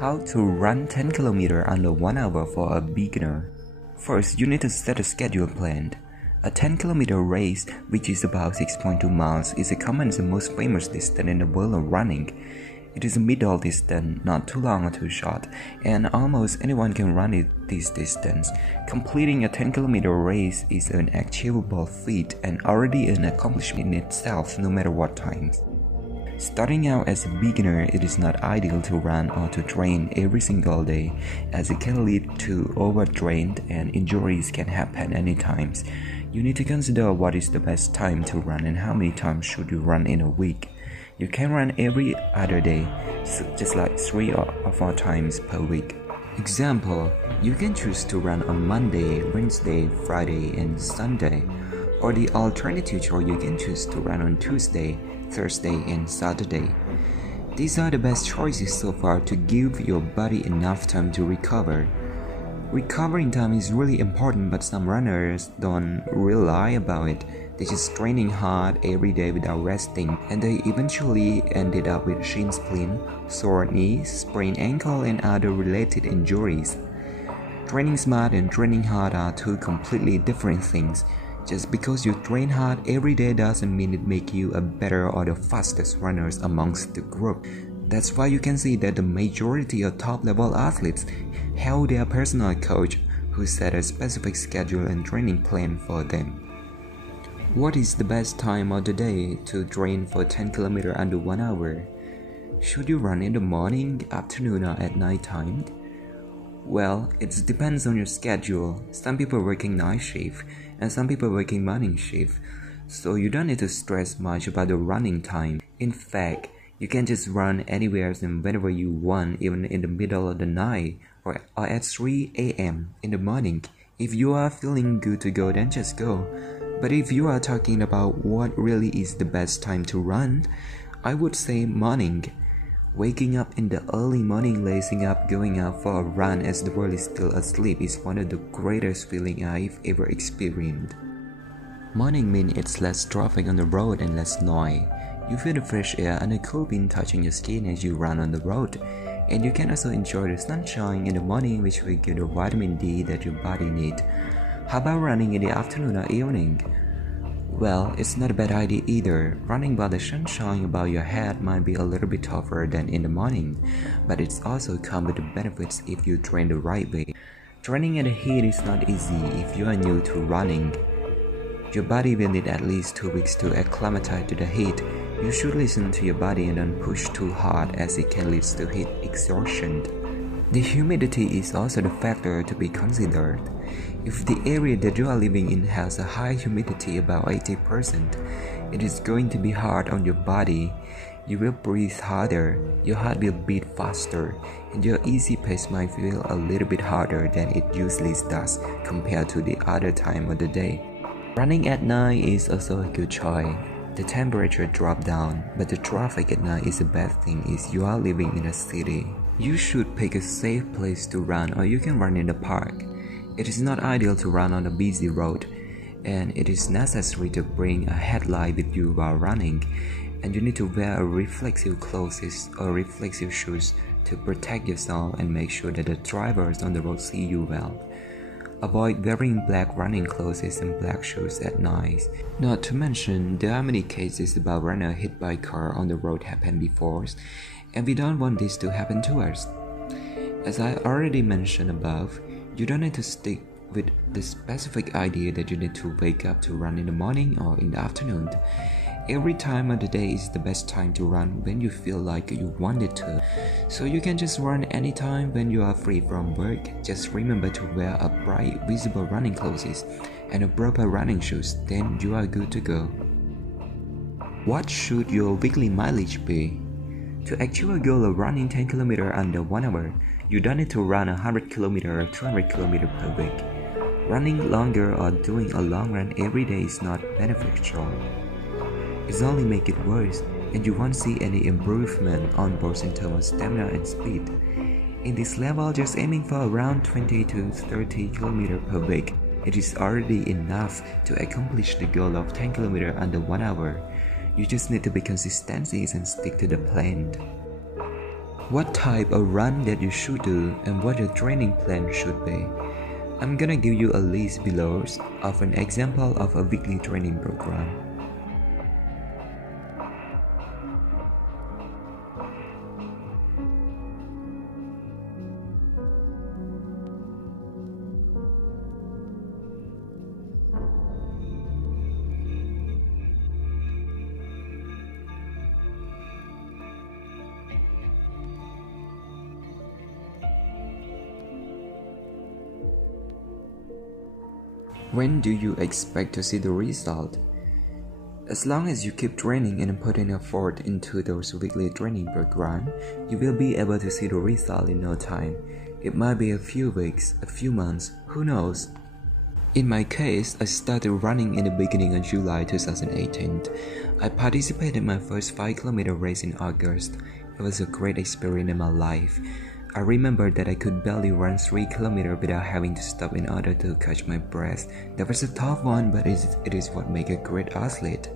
How to run 10 km under 1 hour for a beginner. First, you need to set a schedule planned. A 10 km race, which is about 6.2 miles, is a common and most famous distance in the world of running. It is a middle distance, not too long or too short, and almost anyone can run this distance. Completing a 10 km race is an achievable feat and already an accomplishment in itself, no matter what time. Starting out as a beginner, it is not ideal to run or to train every single day, as it can lead to overtrained and injuries can happen anytime. You need to consider what is the best time to run and how many times should you run in a week. You can run every other day, just like 3 or 4 times per week. Example, you can choose to run on Monday, Wednesday, Friday, and Sunday. Or the alternative choice, you can choose to run on Tuesday, Thursday, and Saturday. These are the best choices so far to give your body enough time to recover. Recovering time is really important, but some runners don't rely about it. They're just training hard every day without resting, and they eventually ended up with shin splint, sore knees, sprained ankle, and other related injuries. Training smart and training hard are two completely different things. Just because you train hard every day doesn't mean it makes you a better or the fastest runners amongst the group. That's why you can see that the majority of top-level athletes have their personal coach who set a specific schedule and training plan for them. What is the best time of the day to train for 10 km under 1 hour? Should you run in the morning, afternoon, or at night time? Well, it depends on your schedule. Some people working night shift and some people working morning shift, so you don't need to stress much about the running time. In fact, you can just run anywhere and whenever you want, even in the middle of the night or at 3 a.m. in the morning. If you are feeling good to go, then just go. But if you are talking about what really is the best time to run, I would say morning. Waking up in the early morning, lacing up, going out for a run as the world is still asleep is one of the greatest feelings I've ever experienced. Morning means it's less traffic on the road and less noise. You feel the fresh air and the cool wind touching your skin as you run on the road. And you can also enjoy the sunshine in the morning, which will give the vitamin D that your body needs. How about running in the afternoon or evening? Well, it's not a bad idea either. Running while the sun shines above your head might be a little bit tougher than in the morning, but it's also comes with the benefits if you train the right way. Training in the heat is not easy if you are new to running. Your body will need at least 2 weeks to acclimatize to the heat. You should listen to your body and don't push too hard as it can lead to heat exhaustion. The humidity is also the factor to be considered. If the area that you are living in has a high humidity, about 80%, it is going to be hard on your body. You will breathe harder, your heart will beat faster, and your easy pace might feel a little bit harder than it usually does compared to the other time of the day. Running at night is also a good choice. The temperature drops down, but the traffic at night is a bad thing if you are living in a city. You should pick a safe place to run, or you can run in the park. It is not ideal to run on a busy road, and it is necessary to bring a headlight with you while running, and you need to wear a reflective clothes or reflective shoes to protect yourself and make sure that the drivers on the road see you well. Avoid wearing black running clothes and black shoes at night. Not to mention, there are many cases about runners hit by a car on the road happened before, and we don't want this to happen to us. As I already mentioned above, you don't need to stick with the specific idea that you need to wake up to run in the morning or in the afternoon. Every time of the day is the best time to run when you feel like you wanted to. So you can just run anytime when you are free from work. Just remember to wear a bright, visible running clothes and a proper running shoes, then you are good to go. What should your weekly mileage be? To achieve a goal of running 10 km under 1 hour, you don't need to run 100 km or 200 km per week. Running longer or doing a long run every day is not beneficial. It's only make it worse, and you won't see any improvement on both in terms of stamina and speed. In this level, just aiming for around 20 to 30 km per week, it is already enough to accomplish the goal of 10 km under 1 hour. You just need to be consistent and stick to the plan. what type of run that you should do and what your training plan should be. I'm gonna give you a list below of an example of a weekly training program. When do you expect to see the result? As long as you keep training and putting effort into those weekly training programs, you will be able to see the result in no time. It might be a few weeks, a few months, who knows? In my case, I started running in the beginning of July 2018. I participated in my first 5-kilometer race in August. It was a great experience in my life. I remember that I could barely run 3 kilometers without having to stop in order to catch my breath. That was a tough one, but it is what makes a great athlete.